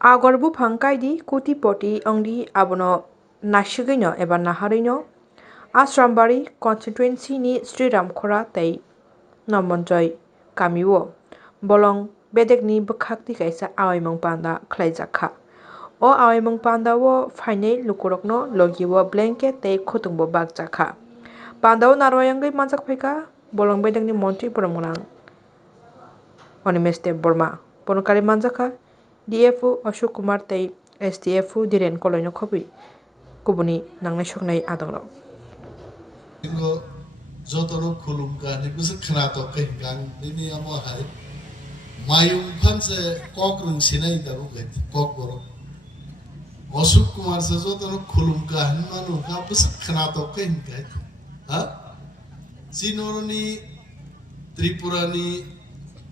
Agor bufang kaidi kuti poti angdi abono nasugino eba naharino Asrambari constituency ni Sriram Khora tei Namonjoy kamiwo bolong bedekni bwkhakti kaisa awaimang panda khlaijakha. O awaimang panda o phainei lukurokno logiwo blanket tei khutungbo bakjakha. Panda o narwayangui manjakphaika bolong bedekni montri boromrang Onimeste Burma Ponokari manjakha DFO Ashok Kumar tei SDFO Dhiren Koloino khobi kubuni nangnai soknai adangrok. Jotoro khulumka ni bisa khnato kahinggang ini amo hai mayung phanse kok rung sinai daru gait kok boro Ashok Kumar se jotoro khulumka hanmanu ka bisa khnato kahinggai ha Sinoroni Tripurani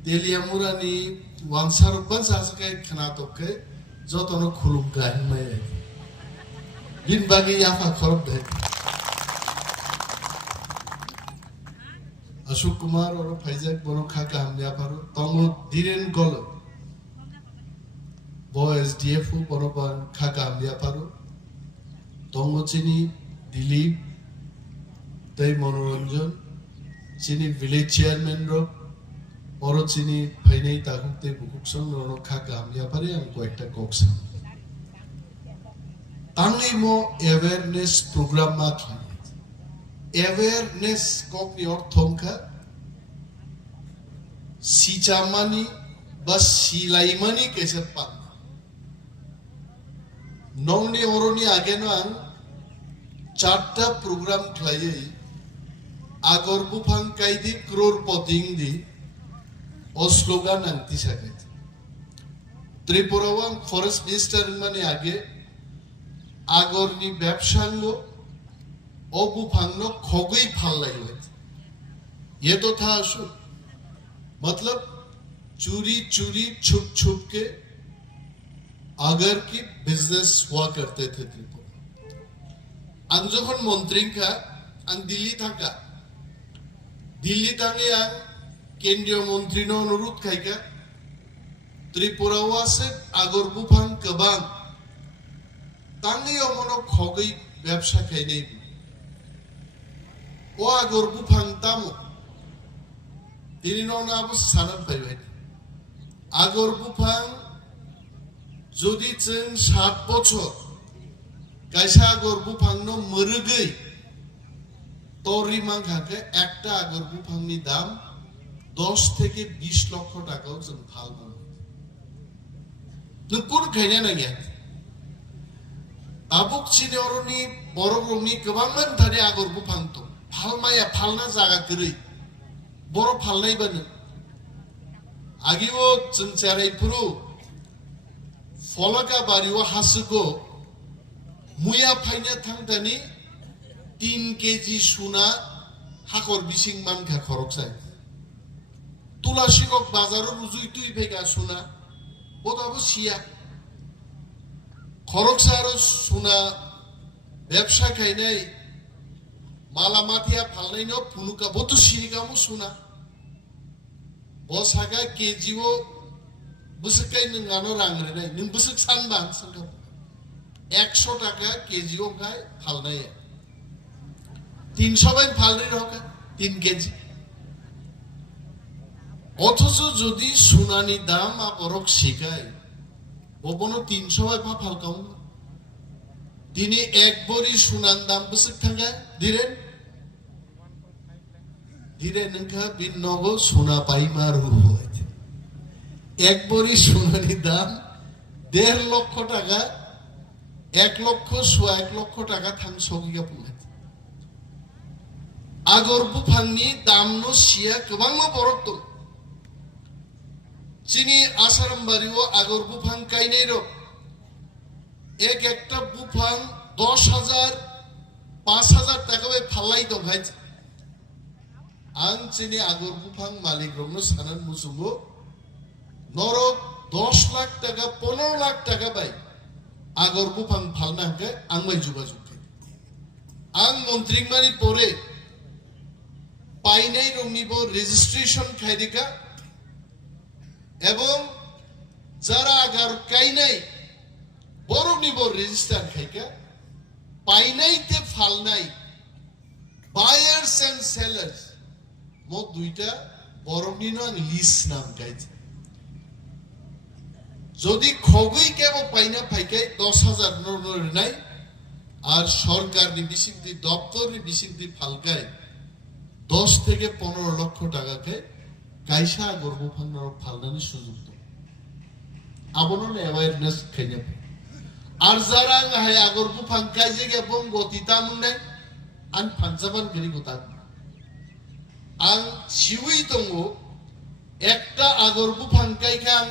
Teliamurani Wansar bansa sakai khnato ke jotoro khulumka hanmai bin bagi yafa khorb dai Ashok Kumar or Faizak Bono Khaka Hamya Paru Tongo Dhiren Golo Bo SDFO Bono Ban Khaka Hamya Paru Tongo Chini Dilip Tei Monoranjan Chini Village Chairman Ro Boro Chini Phainei Takuk Tei Bukukson Rono Khaka Hamya Pare Am Koekta Koksa Tangi Mo Awareness Program Ma Khani Awareness kokni orthongka sichamani bas silaimani kaisa pan nongni oroni ageno ang charta program khlaiei agor bufang kaidi crore poting di o slogan angti saket Tripura wang forest minister mane age agorni ব্যবসাঙ্গ Obu phangno khogui phallai hoy ye to tha asu matlab चोरी चोरी छुप छुप के अगर की business हुआ करते थे त्रिपुरा आं जखन मंत्री का आं दिल्ली थाका दिल्ली थांगे आं केंद्रीय मंत्री नो अनुरोध खाइका त्रिपुरा वासे आगर बुफां गोबां तांगे अमनो खगै व्यवसा खाइनै O agor bufang tamu dini nona abu sanan paibai agor bufang jodi cheng 7 bochor kaisa agor bufang no murugei tori mangkhake ekta agor bufang ni dam 10 থেকে 20 লক্ষ টাকাও जों ফালবো নকুর খাইনা না গিয়া আবুক চিনে অরনি বড়গ্রমনি गोबां मानथानि agor bufang to Palmaya palna zaga kiri boro palnai banu agiwo chungcharai puru folaka bariwa hasugo muya phaina thangtani 3 kg suna hakor bising mankha khoroksai tulasikok bazaro rujui tui phega suna bodabu sia khoroksaro suna ব্যবসা খাইনাই Malamatia palnaino punuka botu sirikamu suna bosaga kejiwo busukai nungano rangre nai nung busuk sanban sangka 100 টাকা কেজিও খায় ফালনাই 300 by ফালনাই রকা 3 KG অথচ যদি সোনানি দাম আপরক শিখায় ওবনো 300 by Falcao তিনি এক বড়ি সোনার দাম বুসুক থাকা দিরেন ধীরে নঙ্কা বিনব সোনা পাইমার হয় এক বড়ি সোনানি দাম 1.5 লক্ষ টাকা 1 লক্ষ 1 লক্ষ টাকা থাং সগিয়া পুনে আগর বুফাংনি দাম নো সিয়া গোबां বরত চিনি আসারামবাড়িও আগর বুফাং কাইনাই র এক একটা বুফাং 10,000 5,000 টাকা বাই ফালাই দং হাই आं चिनी आगर बुफां मालिक रंनो सानान मुसुंगो नरक 10 लाख टाका 15 लाख टाका बाय आगर बुफां फालना हके आं माय जुगाजुग के आं मंत्री मानि परे पाइनाय रंनिबो रेजिस्ट्रेशन खायदिका एवं যারা agar কাইনাই borokni bo register khaika painai te falnai buyers and sellers mo duita borokni no list nam gaইছে যদি খগই কেবো পাইনা ফাইকাই 10,000 নর নাই আর সরকারি বিসিংতি দপ্তরি বিসিংতি ফালকাই 10 থেকে 15 লক্ষ টাকাকে কাইসা গর্ব ফান্নার ফালদানি সুযোগ তো আবননে অ্যাওয়ারনেস খাইনা আর যারা হাই আগরবু ফাঙ্কাই যে বং গতিতা মুনে আন ফানজাবান গরি গতা আং সিউই দঙ্গো একটা আগরবু ফাঙ্কাই খান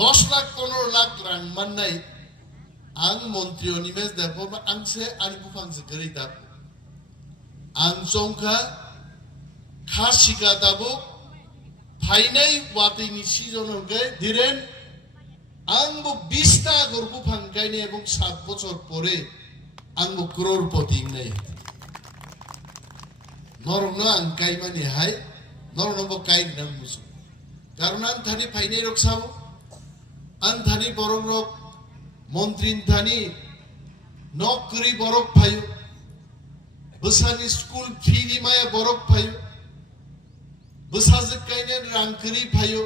10 লাখ 15 লাখ রাং মাননাই আং মন্ত্রী অনিমেষ দেব আংসে আরিবু ফাংসে গরি দাব আং জংখা খাসিকা দাবো ফাইনাই ওয়াতিনি সিজনকে দিরেন আংবো 20 টা গর্বু ফাঙ্কাইনে এবং 7 বছর পরে আংবো ক্রোরপতি নাই নরম আং কাইমানি হাই নরনবো কাই নাম মুসু কারণ আং থানি ফাইনাই রকসাবো আং থানি বরং rock মন্ত্রীন Thani Naukri Borok ফায়ু বসানি school fee দিমায়া Borok ফায়ু বসাজে কাইনে রাংকরি ফায়ু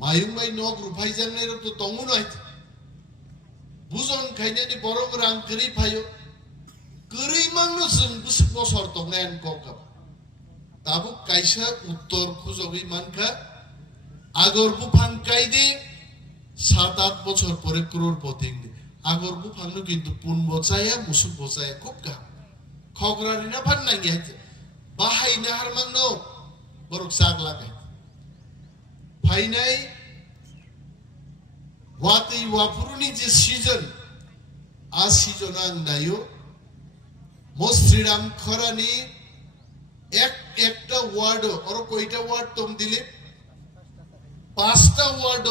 মায়ুং by knock রুফাই জাংনে rock তো তঙ্গু নয় বুজন কাইনে ni বরক রাংকরি ফায়ু করি মাংনো जों বুস বছর তংনায়নকক তাবু কাইসা উত্তর খুজগই মানকা আগরবু ফাঙ্কাইদি 7-8 বছর পরে ক্রোরপতি আগরবু ফান্নু কিন্তু পুন বচায়া মুসুক বচায়া খুব কা খগরানি না ফান নাঙ্গি হাইতে বাহাই না হার মাংনো বরক সাগ লাগাই ফাইনাই ওয়াতি ওয়াপুরুনি যে সিজন আ সিজন আং নাইও মশ্রীরাম খরানি একটা ওয়ার্ড আর কয়টা ওয়ার্ড তোম দিলে 5টা ওয়ার্ড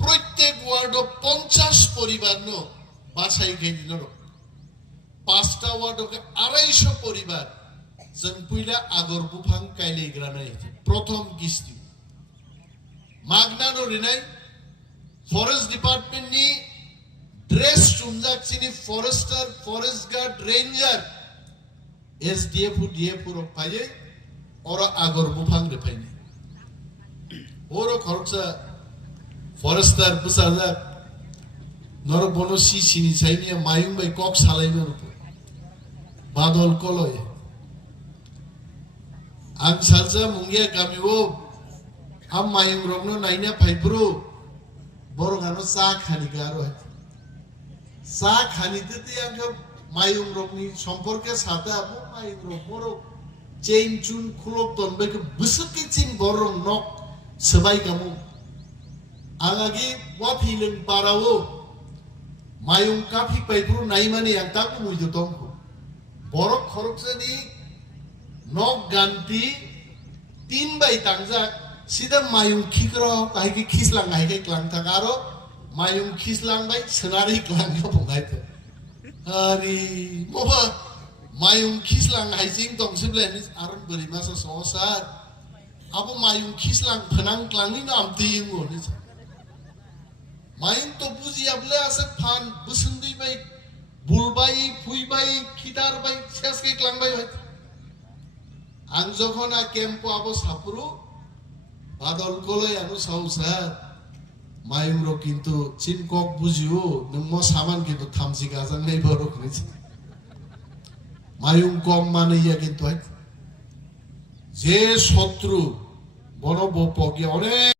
প্রত্যেক ওয়ার্ড 50 পরিবার নো বাছাই গেদিন 5টা ওয়ার্ড 250 পরিবার जों পুইলা আগরবু ফাং কাইলে গ্রানাই প্রথম কিস্তি মাগনানো রিনাই ফরেস্ট ডিপার্টমেন্ট নি ড্রেস চুমজাকচিনি forester forest guard ranger SDF DF রক পাইয়ে ওরা আগরবু ফাং রে পাইনি ওরো খরচা ফরেস্টার বুসাজা নর বনো সিনি চাইনিয়া মায়ুং বাই কক সালাইনো বাদল কলয় আং সালজা মুঙ্গিয়া গামিও আম মায়ুং রংনো নাইনা ফাইব্রো বড় গানো চা খানি গারো চা খানিতে আং মায়ুং রংনি সম্পর্কে সাথে আপু মায়ুং রং বড় চেইন চুন খুলক তনবেকে বুসকি চিন বড় নক সবাই গামু आंगागी वाफिलं पारावो मायुं काफी पाइपुरु नाइमानि आं ताकु मुइदो तंखु बरक खरकसानि नक गान्ति 3 बाय तांजा सिदा मायुं खिक्र काइके खिसलां हाइके क्लां थागारो मायुं खिसलां बाय सनारि क्लां बंगाइतो आरि मोबा मायुं खिसलां हाइजिं दंसिब्लेनि आरन बोरि मासा ससा आबो मायुं खिसलां फनां क्लांनि नाम दियिंगो नि मायं तो बुजियाब्ले आसे फान बुसुंदी बाय बुलबाय फुइबाय खिदारबाय सेसके क्लांबाय आं जखन आ केम्पो आबो सापुरु बादल कलय आनु साउसा मायं रो किन्तु चिनकक बुजियो नमो सामान किन्तु थामसि गाजां नै बरक नै मायं कम मानैया किन्तु जे शत्रु बन बपगे अनेक